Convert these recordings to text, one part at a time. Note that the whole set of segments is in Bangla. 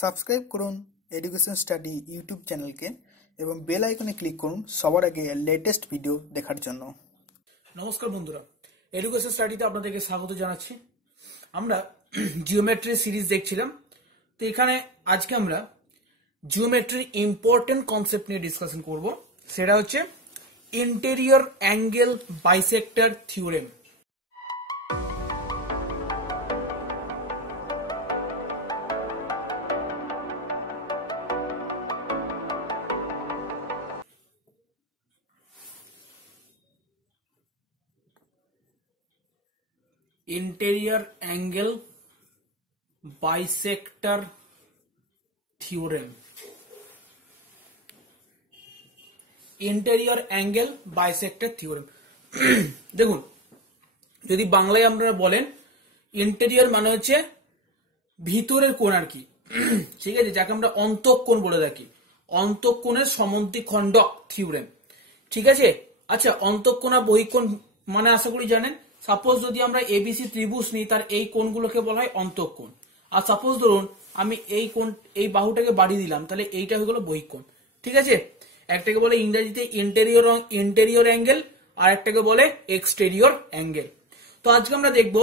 সাবস্ক্রাইব করুন এডুকেশন স্টাডি ইউটিউব চ্যানেলকে এবং বেল আইকনে ক্লিক করুন সবার আগে লেটেস্ট ভিডিও দেখার জন্য। নমস্কার বন্ধুরা, এডুকেশন স্টাডিতে আপনাদেরকে স্বাগত জানাচ্ছি। আমরা জিওমেট্রি সিরিজ দেখছিলাম। তো এখানে আজকে আমরা জিওমেট্রির ইম্পর্টেন্ট কনসেপ্ট নিয়ে ডিসকাশন করব। সেটা হচ্ছে interior angle bisector theorem. Interior angle bisector theorem. Interior angle bisector theorem দেখুন, যদি বাংলায় আমরা বলেন ইন্টেরিয়র মানে হচ্ছে ভিতরের কোণ আর কি, ঠিক আছে, যাকে আমরা অন্তঃকোণ বলে থাকি। অন্তঃকোণের সমদ্বিখণ্ডক থিওরেম, ঠিক আছে। আচ্ছা, অন্তঃকোণ আর বহিঃকোণ মানে আশা করি জানেন। সাপোজ যদি আমরা এবিসি ত্রিভুজ নিই, তার এই কোণগুলোকে বলা হয় অন্তঃকোণ। আর সাপোজ ধরুন আমি এই বাহুটাকে বাড়িয়ে দিলাম, তাহলে এইটা হয়ে গেল বহিঃকোণ, ঠিক আছে। একটাকে বলে ইংরেজিতে ইন্টেরিয়র অ্যাঙ্গেল, আর একটাকে বলে এক্সটেরিয়র অ্যাঙ্গেল। তো আজকে আমরা দেখব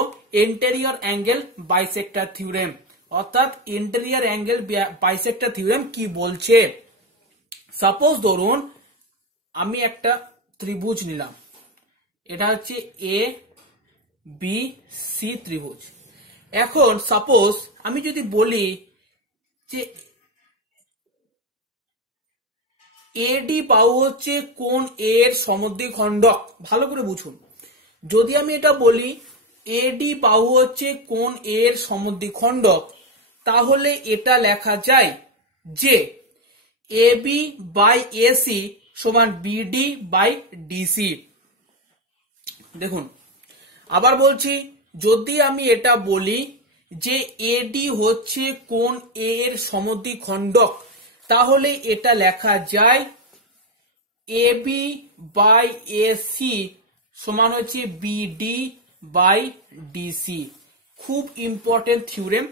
ইন্টেরিয়র অ্যাঙ্গেল বাইসেক্টর থিওরেম, অর্থাৎ ইন্টেরিয়র অ্যাঙ্গেল বাইসেক্টর থিওরেম কি বলছে। সাপোজ ধরুন আমি একটা ত্রিভুজ নিলাম, এটা হচ্ছে এ বি সি ত্রিভুজ। এখন সাপোজ আমি যদি বলি যে এডি বাহু হচ্ছে কোণ এ এর সমদ্বিখণ্ডক, ভালো করে বুঝুন। যদি আমি এটা বলি এডি বাহু হচ্ছে কোণ এ এর সমদ্বিখণ্ডক, তাহলে এটা লেখা যায় যে এবি বাই এসি সমান বিডি বাই ডিসি। দেখুন আবার বলছি, যদি আমি এটা বলি যে এডি হচ্ছে কোণ এ এর সমদ্বিখণ্ডক, তাহলে এটা লেখা যায় এবি বাই এসি সমান হচ্ছে বিডি বাই ডিসি। খুব ইম্পর্টেন্ট থিওরেম।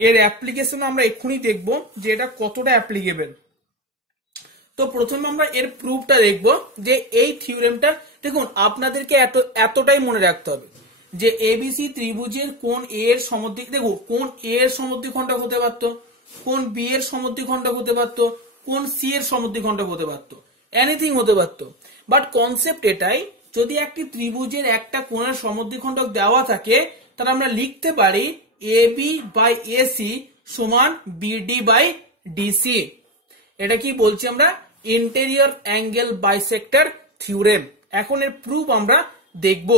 এর অ্যাপ্লিকেশন আমরা এক্ষুনি দেখব যে এটা কতটা অ্যাপ্লিকেবল। তো প্রথমে আমরা এর প্রুফটা দেখব যে এই থিওরেমটা, দেখুন আপনাদেরকে এতটাই মনে রাখতে হবে যে এবিসি ত্রিভুজের কোণ এ এর সমদ্বি, দেখুন কোণ এ এর সমদ্বিখণ্ডক হতে পারতো, কোণ বি এর সমদ্বিখণ্ডক হতে পারতো, কোণ সি এর সমদ্বিখণ্ডক হতে পারতো, এনিথিং হতে পারতো। বাট কনসেপ্ট এটাই, যদি একটি ত্রিভুজের একটা কোণের সমদ্বিখণ্ডক দেওয়া থাকে, তাহলে আমরা লিখতে পারি এবি বাই এসি সমান বিডি বাই ডিসি। এটা কি বলছি আমরা? Interior angle bisector theorem. এখন এর প্রুফ আমরা দেখব।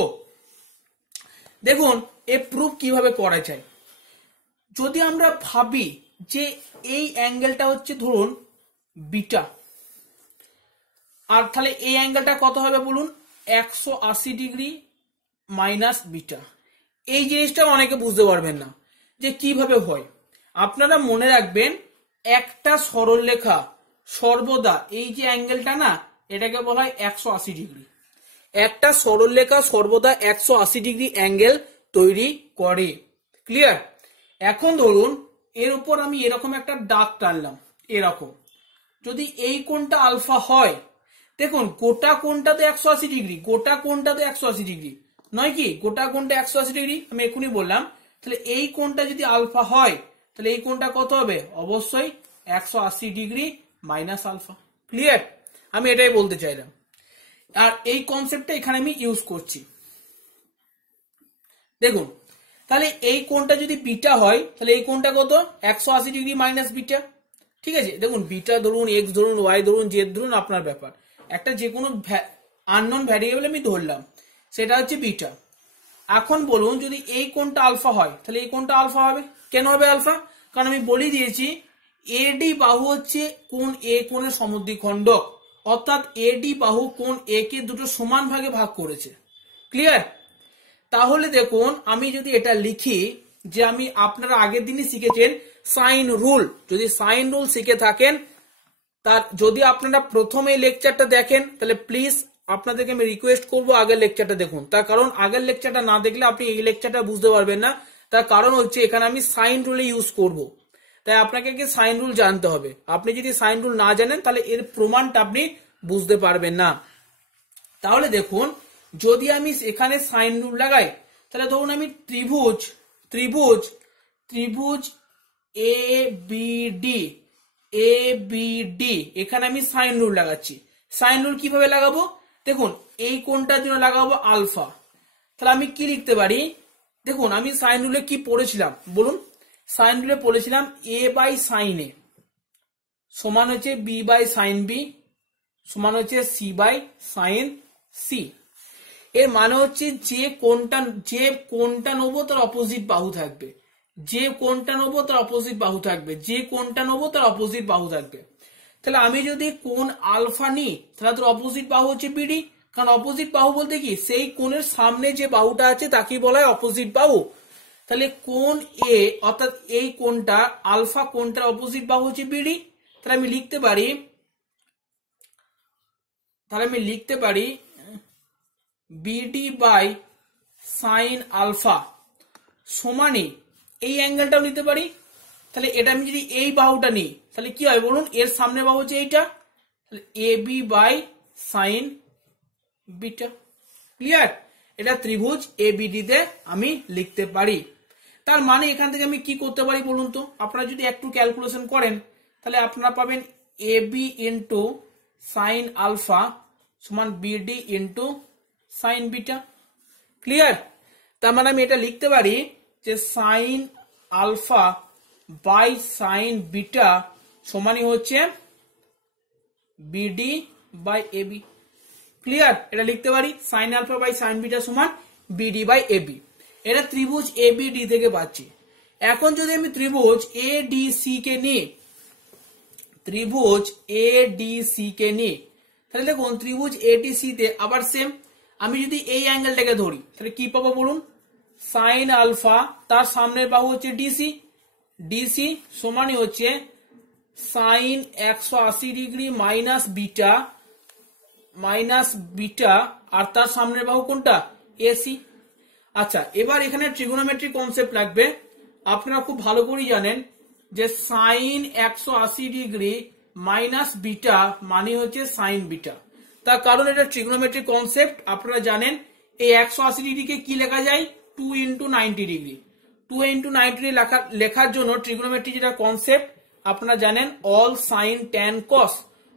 দেখুন এর প্রুফ কিভাবে করা যায়। যদি আমরা ভাবি যে এই অ্যাঙ্গেলটা হচ্ছে ধরুন বিটা, আর তাহলে এই অ্যাঙ্গেলটা কত হবে বলুন? 180 ডিগ্রি মাইনাস বিটা। এই জিনিসটা অনেকে বুঝতে পারবেন না যে কিভাবে হয়। আপনারা মনে রাখবেন, একটা সরলরেখা সর্বদা, এই যে অ্যাঙ্গেলটা না, এটাকে বলা হয় 180 ডিগ্রি। একটা সরলরেখা সর্বদা 180 ডিগ্রি অ্যাঙ্গেল তৈরি করে। ক্লিয়ার? এখন ধরুন এর উপর আমি এরকম একটা দাগ টানলাম, এরকম। যদি এই কোণটা আলফা হয়, দেখুন গোটা কোণটা তো 180 ডিগ্রি, গোটা কোণটা তো 180 ডিগ্রি নয় কি? গোটা কোণটা 180 ডিগ্রি, আমি এক্ষুনি বললাম। তাহলে এই কোণটা যদি আলফা হয়, তাহলে এই কোণটা কত হবে? অবশ্যই 180 ডিগ্রি মাইনাস আলফা। ক্লিয়ার? আমি এটাই বলতে চাইলাম। আর এই কনসেপ্টটা এখানে আমি ইউজ করছি। দেখুন তাহলে এই কোণটা যদি বিটা হয়, তাহলে এই কোণটা কত? 180 ডিগ্রি মাইনাস বিটা। ঠিক আছে, দেখুন বিটা ধরুন, এক্স ধরুন, ওয়াই ধরুন, জেড ধরুন, আপনার ব্যাপার। একটা যে কোনো আননোন ভ্যারিয়েবল আমি ধরলাম, সেটা হচ্ছে বিটা। এখন বলুন যদি এই কোণটা আলফা হয়, তাহলে এই কোণটা আলফা হবে। কেন হবে আলফা? কারণ আমি বলে দিয়েছি এডি বাহু হচ্ছে কোণ এ কোণের সমদ্বিখণ্ডক, অর্থাৎ এডি বাহু কোণ এ কে দুটো সমান ভাগে ভাগ করেছে। ক্লিয়ার? তাহলে দেখুন আমি যদি এটা লিখি যে আমি, আপনারা আগের দিনই শিখেছেন সাইন রুল, যদি সাইন রুল শিখে থাকেন, তার যদি আপনারা প্রথমে লেকচারটা দেখেন, তাহলে প্লিজ আপনাদেরকে আমি রিকোয়েস্ট করব আগের লেকচারটা দেখুন। তার কারণ আগের লেকচারটা না দেখলে আপনি এই লেকচারটা বুঝতে পারবেন না। তার কারণ হচ্ছে এখানে আমি সাইন রুলে ইউজ করব। তাই আপনাকে কি সাইন রুল জানতে হবে। আপনি যদি সাইন রুল না জানেন তাহলে এর প্রমাণটা আপনি বুঝতে পারবেন না। তাহলে দেখুন, যদি আমি এখানে সাইন রুল লাগাই, তাহলে ধরুন আমি ত্রিভুজ ত্রিভুজ ত্রিভুজ এ বি ডি, এখানে আমি সাইন রুল লাগাচ্ছি। সাইন রুল কিভাবে লাগাবো? দেখুন, এই কোণটার জন্য লাগাবো আলফা। তাহলে আমি কি লিখতে পারি? দেখুন, আমি সাইন রুলে কি পড়েছিলাম বলুন? সাইন রুলে পড়েছিলাম এ বাই সাইন এ সমান হচ্ছে বি বাই সাইন বি সমান হচ্ছে সি বাই সাইন সি। এর মানে হচ্ছে যে কোণটা নেবো তার অপোজিট বাহু থাকবে, যে কোণটা নেবো তার অপোজিট বাহু থাকবে, যে কোণটা নেবো তার অপোজিট বাহু থাকবে। তাহলে আমি যদি কোণ আলফা নিই তাহলে তার অপোজিট বাহু হচ্ছে বিডি, কারণ অপোজিট বাহু বলতে কি, সেই কোণের সামনে যে বাহুটা আছে তাকেই বলা হয় অপোজিট বাহু। তাহলে কোণ এ অর্থাৎ এই কোণটা আলফা কোণটার অপোজিট বাহু হচ্ছে বিডি। তাহলে আমি লিখতে পারি বিডি বাই সাইন আলফা সমানে এই অ্যাঙ্গেলটাও নিতে পারি। তাহলে এটা আমি যদি এই বাহুটা নিই তাহলে কি হয় বলুন? এর সামনে বাহু হচ্ছে এইটা, তাহলে A B by sine beta. Clear? এটা ত্রিভুজ এ বিডি তে আমি লিখতে পারি। তার মানে এখান থেকে আমি কি করতে পারি বলুন তো? আপনারা যদি একটু ক্যালকুলেশন করেন তাহলে আপনারা পাবেন A B into sine alpha সমান BD into sine beta. Clear? তার মানে আমি এটা লিখতে পারি যে sine alpha by sine beta সমানই হচ্ছে বিডি বাই এবি। ক্লিয়ার? এটা লিখতে পারি sine alpha by sine beta সমান বিডি বাই এবি। এটা ত্রিভুজ এ বি ডি থেকে পাচ্ছি। এখন যদি আমি ত্রিভুজ এ ডি সি কে নিই, ত্রিভুজ এ ডি সি কে নিই, তাহলে দেখুন ত্রিভুজ এ ডি সি তে আবার সেম, আমি যদি এই অ্যাঙ্গেলটাকে ধরি তাহলে কি পাবো বলুন? সাইন আলফা তার সামনের বাহু হচ্ছে ডিসি, ডিসি সমানই হচ্ছে সাইন 180 ডিগ্রি মাইনাস বিটা আর তার সামনের বাহু কোনটা? এসি। আচ্ছা, এবার এখানে ট্রিগোনোমেট্রিক কনসেপ্ট লাগবে। আপনারা খুব ভালো করেই জানেন যে সাইন 180 ডিগ্রি মাইনাস বিটা মানে হচ্ছে সাইন বিটা। তার কারণ এটা ট্রিগোনোমেট্রিক কনসেপ্ট। আপনারা জানেন এই 180 ডিগ্রিকে কি লেখা যায়? 2 ইন্টু 90 ডিগ্রি। 2 ইন্টু 90 ডিগ্রি লেখার জন্য ট্রিগোনোমেট্রি যেটা কনসেপ্ট আপনারা জানেন, অল সাইন ট্যান কস,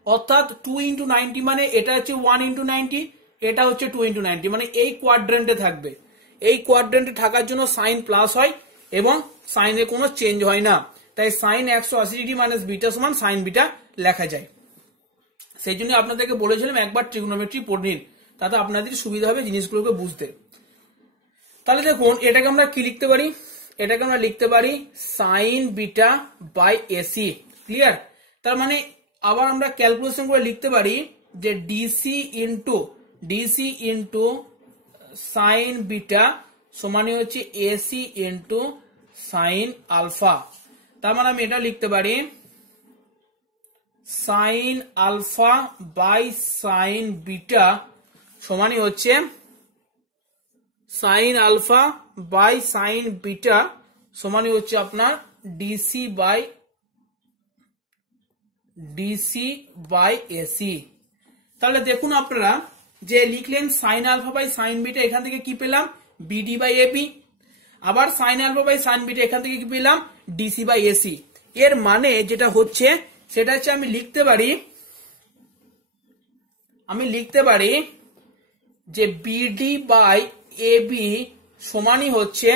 অর্থাৎ 2 ইন্টু 90 মানে এটা হচ্ছে 1 ইন্টু 90, এটা হচ্ছে 2 ইন্টু 90, মানে এই কোয়াড্রেন্টে থাকবে। এই কোয়াড্রেন্টে থাকার জন্য সাইন প্লাস হয় এবং সাইনে কোনো চেঞ্জ হয় না, তাই সাইন 180 ডিগ্রি মাইনাস বিটা সমান সাইন বিটা লেখা যায়। সেই জন্য আপনাদেরকে বলেছিলাম একবার ট্রিগোনোমেট্রি পড়ে নিন, তাতে আপনাদের সুবিধা হবে জিনিসগুলোকে বুঝতে। তাহলে দেখুন এটাকে আমরা কি লিখতে পারি? এটাকে আমরা লিখতে পারি sine beta by AC. Clear? তার মানে আবার আমরা ক্যালকুলেশন করে লিখতে পারি যে ডিসি ইন্টু সাইন বিটা সমানই হচ্ছে এসি ইন্টু সাইন আলফা। তার মানে আমি এটা লিখতে পারি sine alpha by sine beta সমানই হচ্ছে sine alpha by sine beta সমানই হচ্ছে আপনার ডিসি বাই এসি। তাহলে দেখুন আপনারা যে লিখলেন sine alpha by sine beta, এখান থেকে কি পেলাম? BD by AB. আবার sine alpha by sine beta এখান থেকে কি পেলাম? DC by AC. এর মানে যেটা হচ্ছে সেটা হচ্ছে আমি লিখতে পারি যে বিডি বাই এবি সমানই হচ্ছে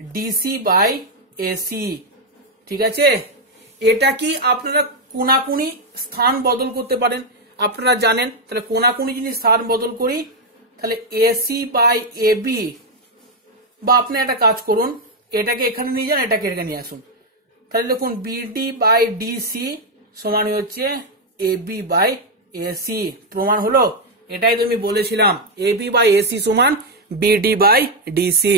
ডিসি বাই এসি। ঠিক আছে? এটা কি আপনারা কোনাকুনি স্থান বদল করতে পারেন, আপনারা জানেন। তাহলে কোনাকুনি যদি স্থান বদল করি তাহলে এসি বাই এবি, বা আপনি একটা কাজ করুন, এটাকে এখানে নিয়ে যান, এটাকে এখানে নিয়ে আসুন। তাহলে দেখুন বিডি বাই ডিসি সমান হচ্ছে এবি বাই এসি। প্রমাণ হলো? এটাই তো আমি বলেছিলাম, এবি বাই এসি সমান বিডি বাই ডিসি।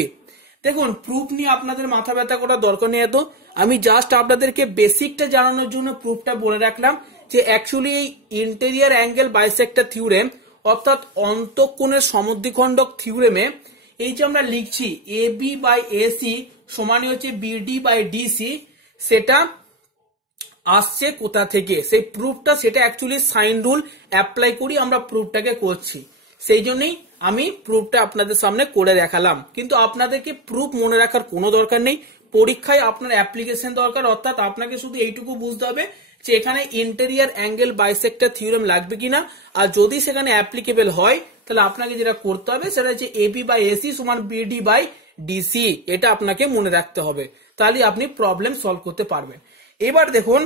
দেখুন প্রুফ নিয়ে আপনাদের মাথা ব্যথা করার দরকার নেই এত, আমি জাস্ট আপনাদেরকে বেসিকটা জানানোর জন্য প্রুফটা বলে রাখলাম যে অ্যাকচুয়ালি এই ইন্টেরিয়র অ্যাঙ্গেল বাইসেক্টর থিওরেম অর্থাৎ অন্তঃকোণের সমদ্বিখণ্ডক থিওরেমে এই যে আমরা লিখছি এবি বাই এসি সমানই হচ্ছে বিডি বাই ডিসি, সেটা আসছে কোথা থেকে, সেই প্রুফটা, সেটা অ্যাকচুয়ালি সাইন রুল অ্যাপ্লাই করি আমরা প্রুফটাকে করছি। সেই জন্যই আমি প্রুফটা আপনাদের সামনে করে দেখালাম, কিন্তু আপনাদেরকে প্রুফ মনে রাখার কোনো দরকার নেই। পরীক্ষায় আপনার অ্যাপ্লিকেশন দরকার, অর্থাৎ আপনাকে শুধু এইটুকু বুঝতে হবে যে এখানে ইন্টেরিয়র অ্যাঙ্গেল বাইসেক্টর থিওরেম লাগবে কিনা, আর যদি সেখানে অ্যাপ্লিকেবল হয় তাহলে আপনাকে যেটা করতে হবে সেটা হচ্ছে এবি বাই এসি সমান বিডি বাই ডিসি, এটা আপনাকে মনে রাখতে হবে, তাহলে আপনি প্রবলেম সলভ করতে পারবেন। এবার দেখুন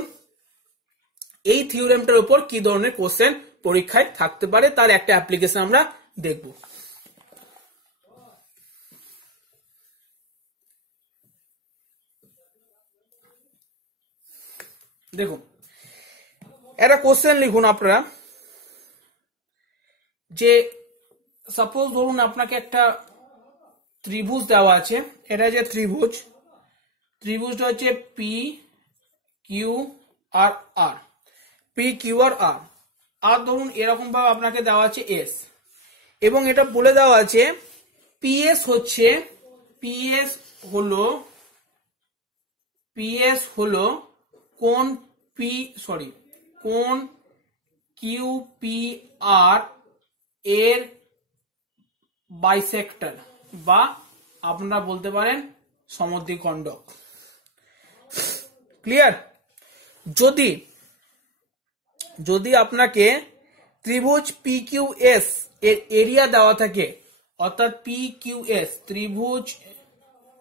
এই থিওরেমটার উপর কি ধরনের কোশ্চেন পরীক্ষায় থাকতে পারে, তার একটা অ্যাপ্লিকেশন আমরা দেখব। দেখুন একটা কোশ্চেন লিখুন আপনারা, যে সাপোজ ধরুন আপনাকে একটা ত্রিভুজ দেওয়া আছে, এটা যে ত্রিভুজটা হচ্ছে পি কিউ আর আর, পি কিউ আর আর, আর ধরুন এরকম ভাবে আপনাকে দেওয়া আছে এস, এবং এটা বলে দেওয়া আছে পিএস হলো কোন কিউ পি আর এর বাইসেক্টর, বা আপনারা বলতে পারেন সমদ্বিখণ্ডক। ক্লিয়ার? যদি আপনাকে ত্রিভুজ PQS এর এরিয়া দেওয়া থাকে, অর্থাৎ ত্রিভুজ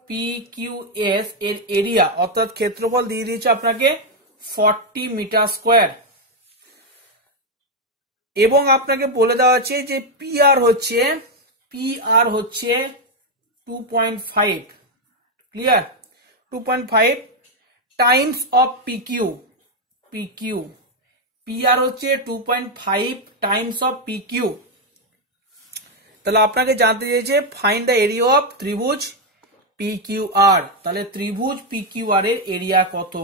PQS এর এরিয়া অর্থাৎ ক্ষেত্রফল দিয়ে দিয়েছে আপনাকে 40 মিটার স্কোয়ার, এবং আপনাকে বলে দেওয়া আছে যে PR হচ্ছে 2.5, clear? 2.5 Times of PQ, PR হচ্ছে 2.5 টাইমস অফ PQ। তাহলে আপনাকে জানতে চাইছে ফাইন্ড দ্য এরিয়া অফ ত্রিভুজ PQR, তাহলে ত্রিভুজ PQR এর এরিয়া কত,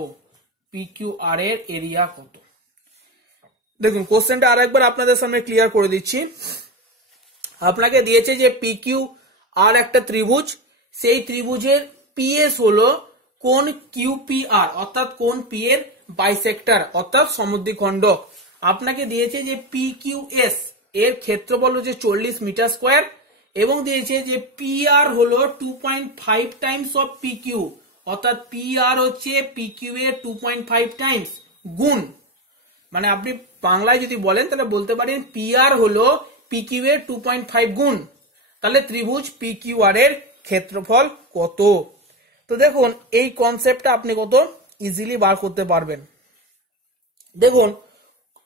দেখুন কোশ্চেনটা আরেকবার আপনাদের সামনে ক্লিয়ার করে দিচ্ছি। আপনাকে দিয়েছে যে PQR একটা ত্রিভুজ, সেই ত্রিভুজের PS হলো কোন QPR, অর্থাৎ কোন P এর বাইসেক্টর অর্থাৎ সমদ্বিখণ্ডক। আপনাকে দিয়েছে যে PQS এর ক্ষেত্রফল হচ্ছে 40 মিটার স্কোয়ার, এবং দিয়েছে যে PR হলো 2.5 টাইমস অফ PQ, অর্থাৎ PR হচ্ছে PQ এর 2.5 টাইমস গুণ, মানে আপনি বাংলায় যদি বলেন তাহলে বলতে পারেন PR হলো PQ এর 2.5 গুণ, তাহলে ত্রিভুজ PQR এর ক্ষেত্রফল কত। তো দেখুন এই কনসেপ্টটা আপনি কত ইজিলি বার করতে পারবেন। দেখুন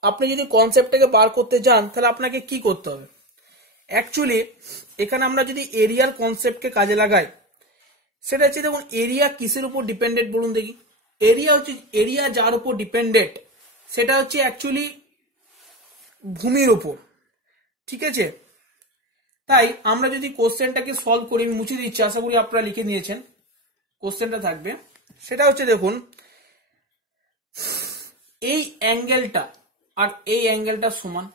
আপনি যদি কনসেপ্টটাকে বার করতে যান তাহলে আপনাকে কি করতে হবে, অ্যাকচুয়ালি এখানে আমরা যদি এরিয়ার কনসেপ্টকে কাজে লাগাই, সেটা হচ্ছে দেখুন এরিয়া কিসের উপর ডিপেন্ডেন্ট বলুন দেখি। এরিয়া যার উপর ডিপেন্ডেন্ট সেটা হচ্ছে অ্যাকচুয়ালি ভূমির উপর, ঠিক আছে? তাই আমরা যদি কোশ্চেনটাকে সলভ করি, মুছে দিচ্ছি, আশা করি আপনারা লিখে নিয়েছেন, কোশ্চেনটা থাকবে সেটা হচ্ছে দেখুন এই অ্যাঙ্গেলটা আর এই অ্যাঙ্গেলটা সমান,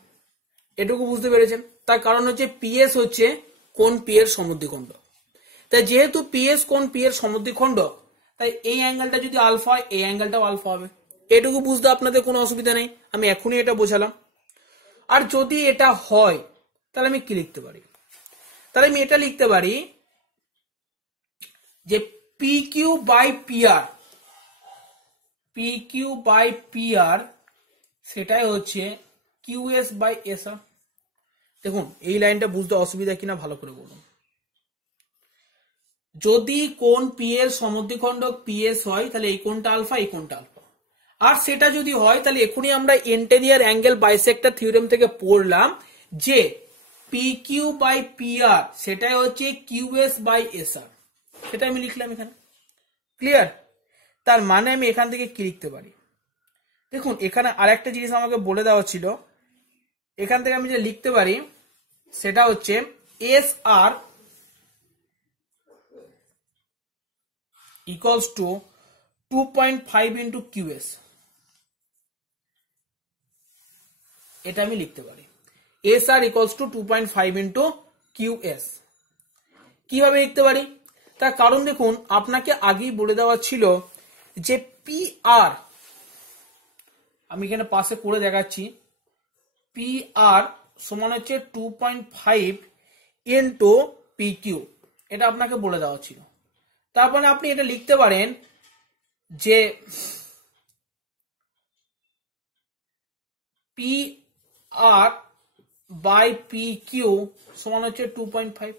এটুকু বুঝতে পেরেছেন? তার কারণ হচ্ছে পিএস হচ্ছে কোন পি এর সমদ্বিখণ্ডক, তাই যেহেতু পিএস কোন পি এর সমদ্বিখণ্ডক, তাই এই অ্যাঙ্গেলটা যদি আলফা হয় এই অ্যাঙ্গেলটাও আলফা হবে। এটুকু বুঝতে আপনাদের কোনো অসুবিধা নেই, আমি এখনই এটা বোঝালাম। আর যদি এটা হয় তাহলে আমি কি লিখতে পারি, তাহলে আমি এটা লিখতে পারি যে PQ বাই PR সেটাই হচ্ছে QS বাই SR। দেখুন এই লাইনটা বুঝতে অসুবিধা কিনা ভালো করে বলুন। যদি কোন P এর সমদ্বিখণ্ডক PS হয় তাহলে এই কোণটা আলফা, এই কোণটা আলফা, আর সেটা যদি হয় তাহলে এখনই আমরা ইন্টেরিয়র অ্যাঙ্গেল বাইসেক্টর থিওরেম থেকে পড়লাম যে PQ বাই PR সেটাই হচ্ছে QS বাই SR, সেটা আমি লিখলাম এখানে। ক্লিয়ার? তার মানে আমি এখান থেকে কি লিখতে পারি, দেখুন এখানে আরেকটা জিনিস আমাকে বলে দেওয়া ছিল, এখান থেকে আমি যে লিখতে পারি সেটা হচ্ছে SR equals to 2.5 into QS, এটা আমি লিখতে পারি SR equals to 2.5 into QS। কিভাবে লিখতে পারি, তার কারণ দেখুন আপনাকে আগেই বলে দেওয়া ছিল যে PR আমি এখানে পাশে করে দেখাচ্ছি, পি আর সমান হচ্ছে 2.5 ইন্টু পি কিউ, এটা আপনাকে বলে দেওয়া ছিল। তারপরে আপনি এটা লিখতে পারেন যে P R by P Q সমান হচ্ছে 2.5।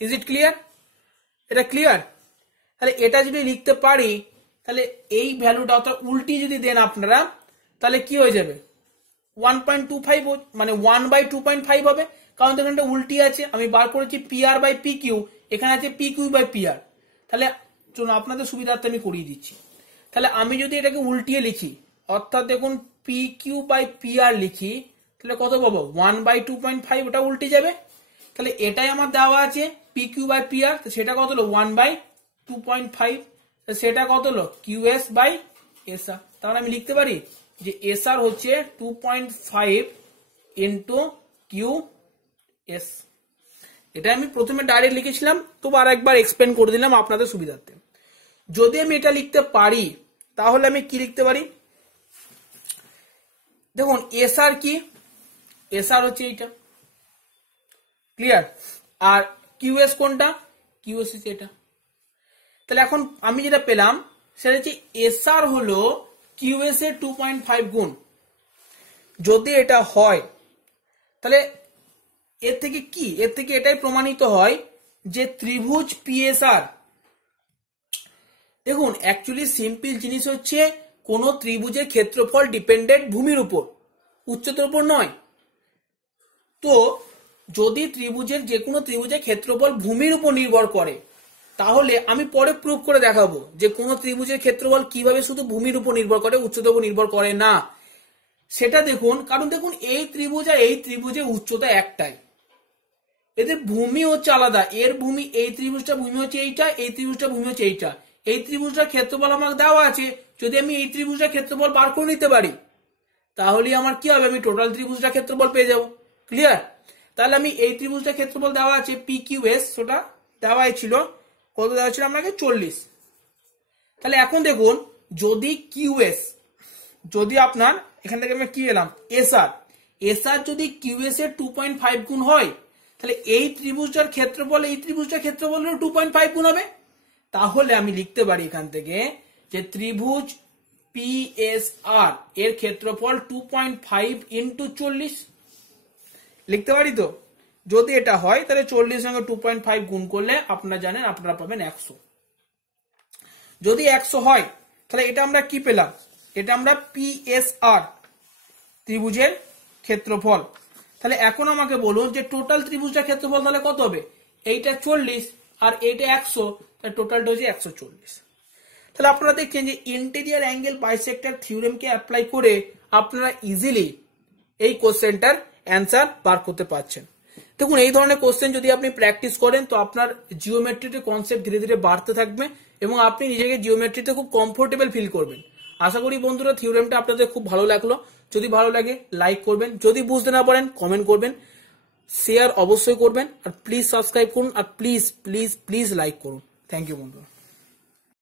Is it clear? এটা ক্লিয়ার? তাহলে এটা যদি লিখতে পারি, তাহলে এই ভ্যালুটা অর্থাৎ উল্টি যদি দেন আপনারা, তাহলে কি হয়ে যাবে 1.25, মানে 1/2.5 হবে, কারণ এখানটা উল্টি আছে। আমি বার করেছি P R by P Q, এখানে আছে P Q by P R. তাহলে চলুন আপনাদের সুবিধার্থে আমি করিয়ে দিচ্ছি। তাহলে আমি যদি এটাকে উল্টিয়ে লিখি, অর্থাৎ দেখুন পি কিউ বাই পি আর লিখি, তাহলে কত পাবো 1/2.5, ওটা উল্টে যাবে। তাহলে এটাই আমার দেওয়া আছে পি কিউ বাই পি আর, সেটা কত হলো 1/2.5, সেটা কত হলো কিউ এস বাই এস আর। তাহলে আমি লিখতে পারি যে এস আর হচ্ছে 2.5 ইন্টু কিউ এস। এটা আমি প্রথমে ডাইরেক্ট লিখেছিলাম, তবু আর একবার এক্সপ্লেন করে দিলাম আপনাদের সুবিধার্থে। যদি আমি এটা লিখতে পারি, তাহলে আমি কি লিখতে পারি, দেখুন এস আর কি, এস আর হচ্ছে এইটা, ক্লিয়ার? আর কিউএস কোনটা, কিউএস হচ্ছে এটা। তাহলে এখন আমি যেটা পেলাম সেটা হচ্ছে এস আর হলো কিউএস এর 2.5 গুণ। যদি এটা হয় তাহলে এর থেকে কি, এর থেকে এটাই প্রমাণিত হয় যে ত্রিভুজ পিএসআর, দেখুন অ্যাকচুয়ালি সিম্পল জিনিস হচ্ছে কোন ত্রিভুজের ক্ষেত্রফল ডিপেন্ডেন্ট ভূমির উপর, উচ্চতার উপর নয়। তো যদি ত্রিভুজের যে কোনো ত্রিভুজের ক্ষেত্রফল ভূমির উপর নির্ভর করে, তাহলে আমি পরে প্রুফ করে দেখাবো যে কোন ত্রিভুজের ক্ষেত্রফল কিভাবে শুধু ভূমির উপর নির্ভর করে, উচ্চতার উপর নির্ভর করে না। সেটা দেখুন, কারণ দেখুন এই ত্রিভুজ আর এই ত্রিভুজের উচ্চতা একটাই, এদের ভূমি হচ্ছে আলাদা। এর ভূমি, এই ত্রিভুজটা ভূমি হচ্ছে এইটা, এই ত্রিভুজটা ভূমি হচ্ছে এইটা। এই ত্রিভুজটার ক্ষেত্রফল আমাকে দেওয়া আছে, যদি আমি এই ত্রিভুজটার ক্ষেত্রফল বার করে নিতে পারি, তাহলে আমার কি হবে, আমি টোটাল ত্রিভুজটার ক্ষেত্রফল পেয়ে যাব। ক্লিয়ার? তাহলে আমি এই ত্রিভুজটার ক্ষেত্রফল দেওয়া আছে পি কিউ এস, সেটা দেওয়া ছিল, কত দেওয়া ছিল আপনাকে 40। তাহলে এখন দেখুন যদি কিউএস, যদি আপনার এখান থেকে আমি কি এলাম এসআর, এসআর যদি কিউএস এর 2.5 গুণ হয়, তাহলে এই ত্রিভুজটার ক্ষেত্রফল এই ত্রিভুজটার ক্ষেত্রফলের 2.5 গুণ হবে। তাহলে আমি লিখতে পারি এখান থেকে যে ত্রিভুজ পিএসআর এর ক্ষেত্রফল 2.5 ইন্টু 40 লিখতে পারি। তো যদি এটা হয় তাহলে 40 সঙ্গে 2.5 গুণ করলে আপনারা জানেন আপনারা পাবেন 100। যদি 100 হয় তাহলে এটা আমরা কি পেলাম, এটা আমরা পিএসআর ত্রিভুজের ক্ষেত্রফল। তাহলে এখন আমাকে বলুন যে টোটাল ত্রিভুজটার ক্ষেত্রফল তাহলে কত হবে, এইটা 40 আর এইটা 100, তাহলে টোটালটা হচ্ছে 140। তাহলে আপনারা দেখছেন যে ইন্টেরিয়র অ্যাঙ্গেল বাইসেক্টর থিওরেমকে অ্যাপ্লাই করে আপনারা ইজিলি এই কোশ্চেনটার অ্যান্সার বার করতে পারছেন। দেখুন এই ধরনের কোশ্চেন যদি আপনি প্র্যাকটিস করেন, তো আপনার জিওমেট্রিতে কনসেপ্ট ধীরে ধীরে বাড়তে থাকবে এবং আপনি নিজেকে জিওমেট্রিতে খুব কমফোর্টেবল ফিল করবেন। আশা করি বন্ধুরা থিওরেমটা আপনাদের খুব ভালো লাগলো। যদি ভালো লাগে লাইক করবেন, যদি বুঝতে না পারেন কমেন্ট করবেন, শেয়ার অবশ্যই করবেন, আর প্লিজ সাবস্ক্রাইব করুন, আর প্লিজ প্লিজ প্লিজ লাইক করুন। থ্যাংক ইউ বন্ধুরা।